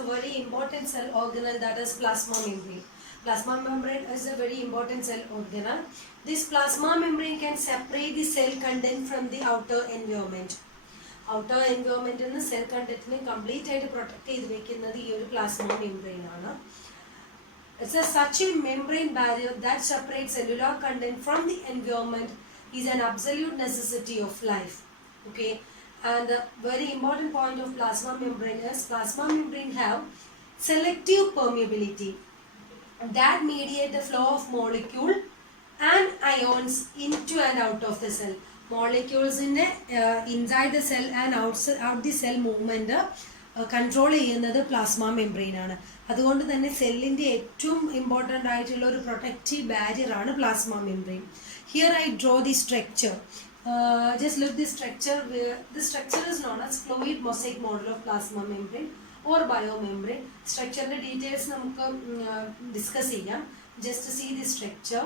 a very important cell organelle, that is plasma membrane. Plasma membrane is a very important cell organelle. This plasma membrane can separate the cell content from the outer environment. Outer environment in the cell content complete protect the plasma membrane. It's such a membrane barrier that separates cellular content from the environment is an absolute necessity of life. Okay, and the very important point of plasma membrane is plasma membrane have selective permeability that mediate the flow of molecule and ions into and out of the cell. Molecules in the inside the cell and out the cell movement control ചെയ്യുന്നത് plasma membrane ആണ്. അതുകൊണ്ട് തന്നെ സെല്ലിൻ്റെ ഏറ്റവും important ആയിട്ടുള്ള ഒരു protective barrier ആണ് plasma membrane. Here I draw the structure. Just look this structure. This structure is known as fluid mosaic model of plasma membrane or biomembrane. Structure details നമുക്ക് discuss ചെയ്യാം. Just see the structure.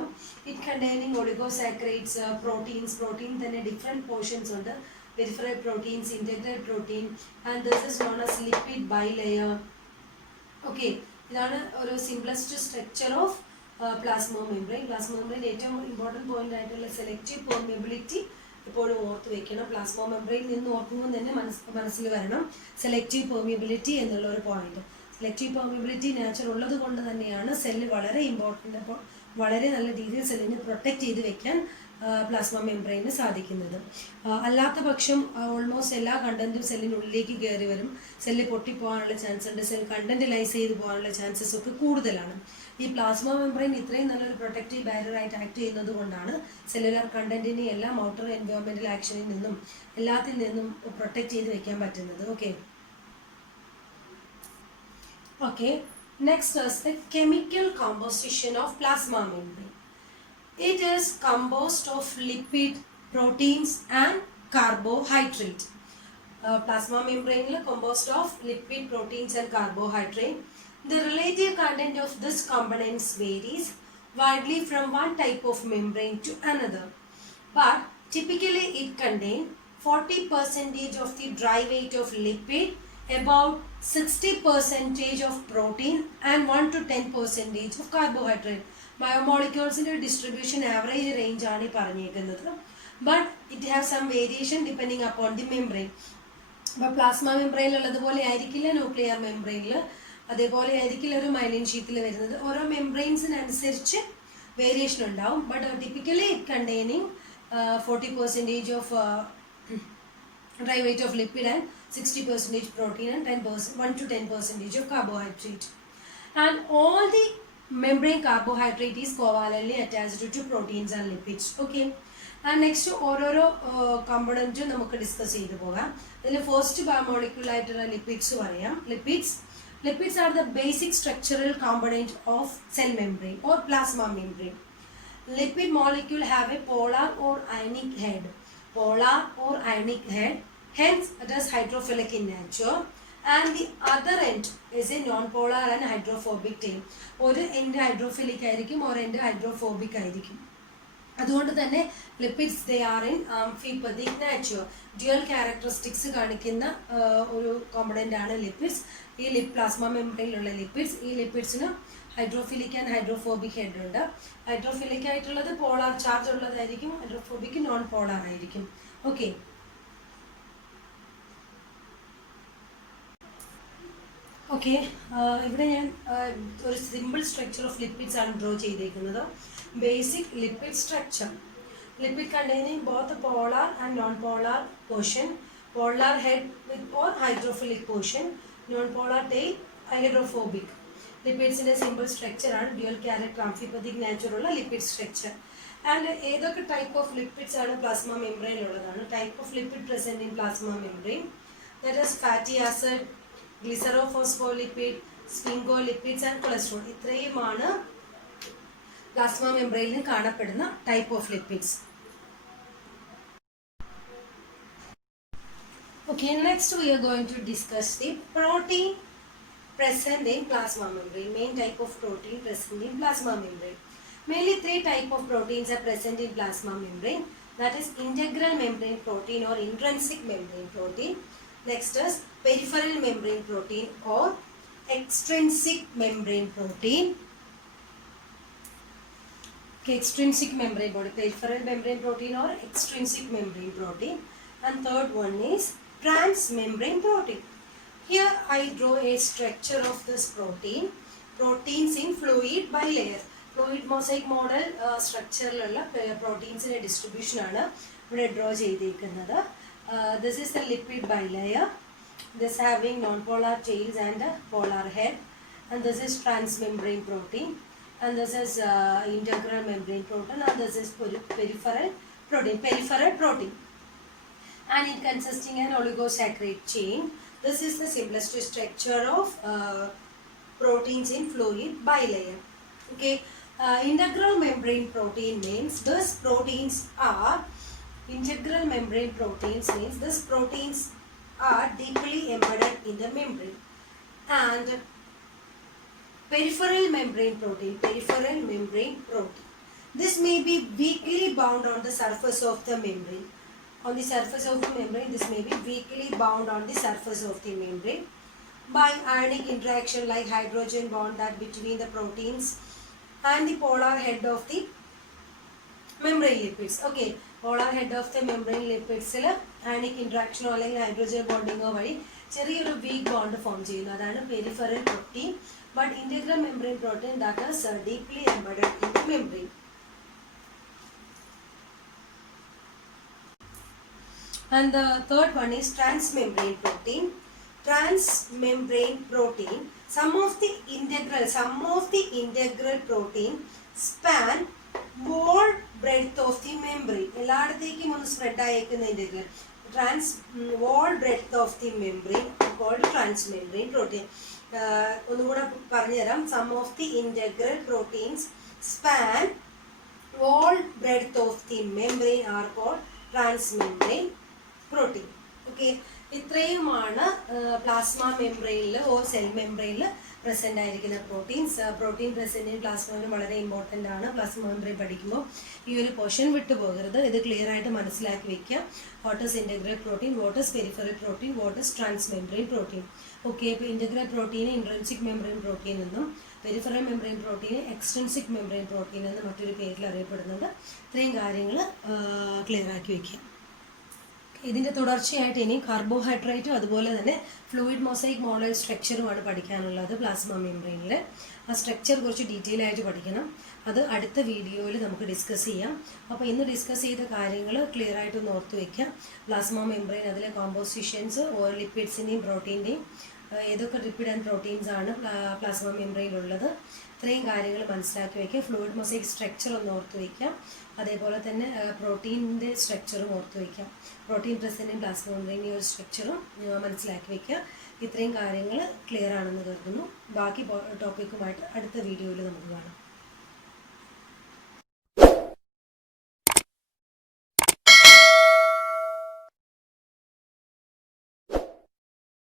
It containing oligosaccharides, proteins. Protein തന്നെ different portions ഉണ്ട്. Peripheral proteins, integral protein, and this is known as lipid bilayer. Okay, ഇതാണ് ഒരു simplest structure of plasma membrane. Plasma membrane ഏറ്റവും important point ആയിട്ടുള്ള selective permeability എപ്പോഴും ഓർത്ത് വെക്കണം. Plasma membrane നിന്ന് ഓർക്കുമ്പോൾ തന്നെ മനസ്സിൽ വരണം സെലക്റ്റീവ് പെർമിയബിലിറ്റി എന്നുള്ള ഒരു പോയിന്റ്. സെലക്റ്റീവ് പെർമിയബിലിറ്റി നേച്ചർ ഉള്ളത് കൊണ്ട് തന്നെയാണ് സെല്ല് വളരെ ഇമ്പോർട്ടൻ്റ്, അപ്പോൾ വളരെ നല്ല രീതിയിൽ സെല്ലിനെ പ്രൊട്ടക്റ്റ് ചെയ്ത് വെക്കാൻ പ്ലാസ്മ മെംബ്രെയിന് സാധിക്കുന്നത്. അല്ലാത്ത പക്ഷം ഓൾമോസ്റ്റ് എല്ലാ കണ്ടന്റും സെല്ലിനുള്ളിലേക്ക് കയറി വരും, സെല്ല് പൊട്ടിപ്പോകാനുള്ള ചാൻസ് ഉണ്ട്, സെൽ കണ്ടന്റ് ലൈസ് ചെയ്ത് പോകാനുള്ള ചാൻസസ് ഒക്കെ കൂടുതലാണ്. ഈ പ്ലാസ്മ മെംബ്രെയിൻ ഇത്രയും നല്ലൊരു പ്രൊട്ടക്റ്റീവ് ബാരിയർ ആയിട്ട് ആക്ട് ചെയ്യുന്നത് കൊണ്ടാണ് സെല്ലുലാർ കണ്ടന്റിനെ എല്ലാം ഔട്ടർ എൻവയോൺമെന്റൽ ആക്ഷനിൽ നിന്നും എല്ലാത്തിൽ നിന്നും പ്രൊട്ടക്റ്റ് ചെയ്ത് വെക്കാൻ പറ്റുന്നത്. Okay, next is the chemical composition of plasma membrane. It is composed of lipid, proteins and carbohydrate. Plasma membrane is composed of lipid, proteins and carbohydrate. The relative content of these components varies widely from one type of membrane to another, but typically it contains 40% of the dry weight of lipid, about 60% of protein and 1 to 10% of carbohydrate. Biomolecules distribution average range aanu paranjekkunnathu, but it has some variation depending upon the membrane. But plasma membrane ulladupole aayirikkilla nuclear membrane il അതേപോലെ ആയിരിക്കില്ല ഒരു myelin ഷീറ്റിൽ വരുന്നത്. ഓരോ മെംബ്രെയിൻസിന് അനുസരിച്ച് variation ഉണ്ടാവും, but typically it containing 40% of dry weight of lipid and 60% protein and 1 to 10% of carbohydrate. And all the membrane carbohydrate is covalently attached to proteins and lipids. Okay. And next ഓരോരോ കമ്പോണൻറ്റും നമുക്ക് discuss ചെയ്ത് പോകാം. അതിൽ first biomolecule ആയിട്ടുള്ള lipids പറയാം. Lipids are the basic structural component of cell membrane or plasma membrane. Lipid molecule have a polar or ionic head. Polar or ionic head, hence it is hydrophilic in nature, and the other end is a non-polar and hydrophobic tail. ഒരു end hydrophilic ആയിരിക്കും, ഒരു end hydrophobic ആയിരിക്കും. അതുകൊണ്ട് തന്നെ lipids they are in amphipathic nature. Dual characteristics കാണിക്കുന്ന ഒരു component ആണ് lipids. ഈ പ്ലാസ്മ മെംബ്രെയിനിലുള്ള ലിപ്പിഡ്സ്, ഈ ലിപ്പിഡ്സിന് ഹൈഡ്രോഫിലിക് ആൻഡ് ഹൈഡ്രോഫോബിക് ഹെഡ് ഉണ്ട്. ഹൈഡ്രോഫിലിക് ആയിട്ടുള്ളത് പോളാർ ചാർജ് ഉള്ളതായിരിക്കും, ഹൈഡ്രോഫോബിക് നോൺ പോളാർ ആയിരിക്കും. ഓക്കെ, ഇവിടെ ഞാൻ ഒരു സിമ്പിൾ സ്ട്രക്ചർ ഓഫ് ലിപ്പിഡ്സ് ആണ് ഡ്രോ ചെയ്തേക്കുന്നത്. Basic lipid structure. Lipid containing both polar and non-polar portion, polar head with or hydrophilic portion, non-polar tail, hydrophobic. Lipids in a simple structure and dual character amphipathic nature ulla lipid structure. And ഏതൊക്കെ type of lipids ആണ് plasma membrane ഉള്ളതാണ്? Type of lipid present in plasma membrane, that is fatty acid, glycerophospholipid, sphingolipids and cholesterol. ഇത്രയുമാണ് plasma membrane കാണപ്പെടുന്ന type of lipids. Okay, next we are going to discuss the protein present in plasma membrane. Main type of protein present in plasma membrane. Mainly three type of proteins are present in plasma membrane. That is integral membrane protein or intrinsic membrane protein. Next is peripheral membrane protein or extrinsic membrane protein. Okay, extrinsic membrane protein, peripheral membrane protein or extrinsic membrane protein. And third one is transmembrane protein. Here I draw a structure of this protein. Proteins in fluid bilayer. Fluid mosaic model structure proteins in a distribution ആണ് ഇവിടെ draw ചെയ്തിരിക്കുന്നത്. This is the lipid bilayer. This having non-polar tails and polar head. And this is transmembrane protein. And this is integral membrane protein. And this is peripheral protein. And it consisting an oligosaccharide chain. This is the simplest structure of proteins in fluid bilayer. Okay, integral membrane protein means these proteins are deeply embedded in the membrane. And peripheral membrane protein. This may be weakly bound on the surface of the membrane. On the surface of the membrane, this may be weakly bound on the surface of the membrane by ionic interaction like hydrogen bond that between the proteins and the polar head of the membrane lipids. Okay, polar head of the membrane lipids ionic interaction or like hydrogen bonding vadi ചെറിയൊരു weak bond form ചെയ്യുന്നു. അതാണ് peripheral protein. But integral membrane protein that is deeply embedded in the membrane. And the third one is transmembrane protein. Some of the integral protein span whole breadth of the membrane. എല്ലായിടത്തേക്കും ഒന്ന് spread ആയേക്കുന്ന integral. Whole breadth of the membrane called transmembrane protein. ഒന്നുകൂടെ പറഞ്ഞുതരാം. Some of the integral proteins span whole breadth of the membrane are called transmembrane protein. Okay, ഇത്രയുമാണ് plasma മെംബ്രെയിനിൽ or cell മെംബ്രെയിനിൽ present ആയിരിക്കുന്ന proteins. Protein present in പ്ലാസ്മയിൽ വളരെ important ആണ്. Plasma membrane പഠിക്കുമ്പോൾ ഈ ഒരു portion വിട്ടുപോകരുത്. ഇത് ക്ലിയർ ആയിട്ട് മനസ്സിലാക്കി വെക്കുക. What is integral protein, what is peripheral protein, what is transmembrane protein. Okay, ഇപ്പോൾ ഇൻ്റഗ്രൽ പ്രോട്ടീന് ഇൻട്രിൻസിക് മെംബ്രെയിൻ പ്രോട്ടീൻ എന്നും പെരിഫറൽ മെംബ്രെയിൻ പ്രോട്ടീന് എക്സ്ട്രിൻസിക് മെംബ്രെയിൻ പ്രോട്ടീൻ എന്നും മറ്റൊരു പേരിൽ അറിയപ്പെടുന്നുണ്ട്. ഇത്രയും കാര്യങ്ങൾ ക്ലിയർ ആക്കി വയ്ക്കുക. ഇതിൻ്റെ തുടർച്ചയായിട്ട് ഇനി കാർബോഹൈഡ്രേറ്റും അതുപോലെ തന്നെ ഫ്ലൂയിഡ് മൊസൈക് മോഡൽ സ്ട്രക്ചറുമാണ് പഠിക്കാനുള്ളത് പ്ലാസ്മ മെംബ്രെയിനിൽ. ആ സ്ട്രക്ചർ കുറച്ച് ഡീറ്റെയിൽ ആയിട്ട് പഠിക്കണം. അത് അടുത്ത വീഡിയോയിൽ നമുക്ക് ഡിസ്കസ് ചെയ്യാം. അപ്പോൾ ഇന്ന് ഡിസ്കസ് ചെയ്ത കാര്യങ്ങൾ ക്ലിയർ ആയിട്ടൊന്ന് ഓർത്ത് വയ്ക്കുക. പ്ലാസ്മ മെംബ്രെയിൻ, അതിലെ കോമ്പോസിഷൻസ്, ഓർ ലിപ്പിഡ്സിൻ്റെയും പ്രോട്ടീൻ്റെയും ഏതൊക്കെ ലിപ്പിഡ് ആൻഡ് പ്രോട്ടീൻസ് ആണ് പ്ലാസ്മ മെംബ്രെയിനുള്ളത്, ഇത്രയും കാര്യങ്ങൾ മനസ്സിലാക്കി വയ്ക്കുക. ഫ്ലൂയിഡ് മൊസൈക് സ്ട്രക്ചർ ഒന്ന് ഓർത്ത് വയ്ക്കുക. അതേപോലെ തന്നെ പ്രോട്ടീനിൻ്റെ സ്ട്രക്ചറും ഓർത്ത് വയ്ക്കുക. പ്രോട്ടീൻ പ്രസൻറ്റും പ്ലാസ്മ മെംബ്രെയിൻ്റെ ഒരു സ്ട്രക്ചറും മനസ്സിലാക്കി വയ്ക്കുക. ഇത്രയും കാര്യങ്ങൾ ക്ലിയർ ആണെന്ന് കരുതുന്നു. ബാക്കി ടോപ്പിക്കുമായിട്ട് അടുത്ത വീഡിയോയിൽ നമുക്ക് കാണാം.